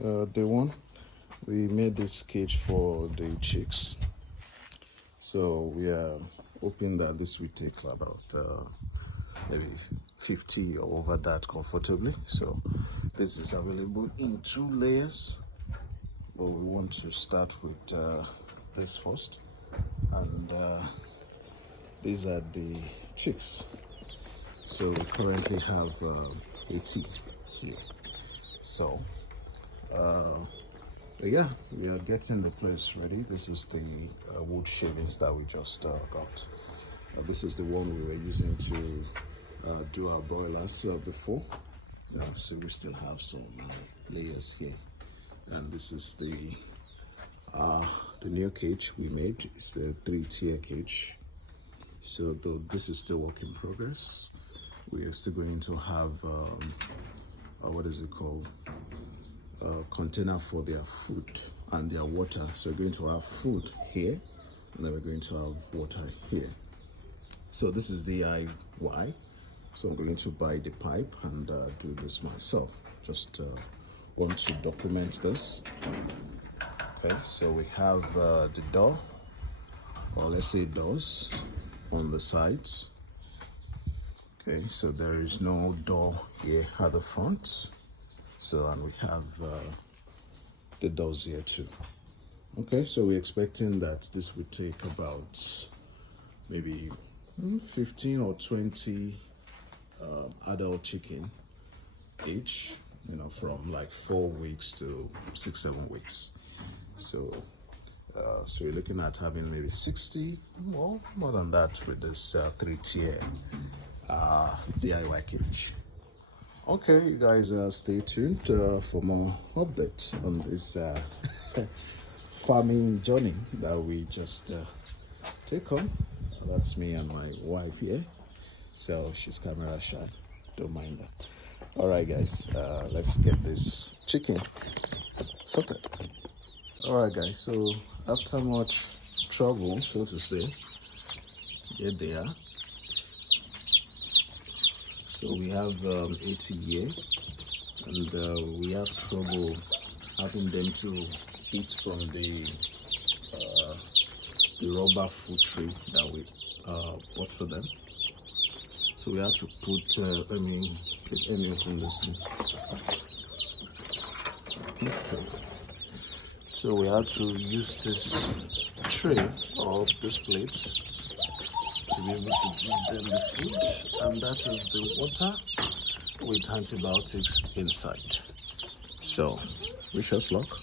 day one, we made this cage for the chicks. So we are hoping that this will take about maybe 50 or over that comfortably. So this is available in 2 layers, but we want to start with this first. And these are the chicks. So we currently have 80 here. So yeah, we are getting the place ready. This is the wood shavings that we just got. This is the one we were using to do our broilers before. So we still have some layers here. And this is the new cage we made. It's a 3-tier cage. So though this is still work in progress, we are still going to have what is it called? Container for their food and their water. So we're going to have food here, and then we're going to have water here. So this is DIY. So I'm going to buy the pipe and do this myself. Just want to document this. Okay, so we have the door, or let's say doors, on the sides. Okay, so there is no door here at the front. So, and we have the doors here too. Okay, so we're expecting that this would take about maybe 15 or 20 adult chicken each, from like 4 weeks to 6-7 weeks. So so we're looking at having maybe 60, well, more than that, with this 3-tier DIY cage. Okay, you guys, stay tuned for more updates on this farming journey that we just take on. That's me and my wife here. So she's camera shy, don't mind that. All right, guys, let's get this chicken sorted. All right, guys, so after much trouble, so to say, here they are. So we have 80 here, and we have trouble having them to eat from the rubber food tray that we bought for them. So we have to put, let me open this thing. Okay. So we have to use this tray or this plate to be able to give them the food, and that is the water with antibiotics inside. So wish us luck.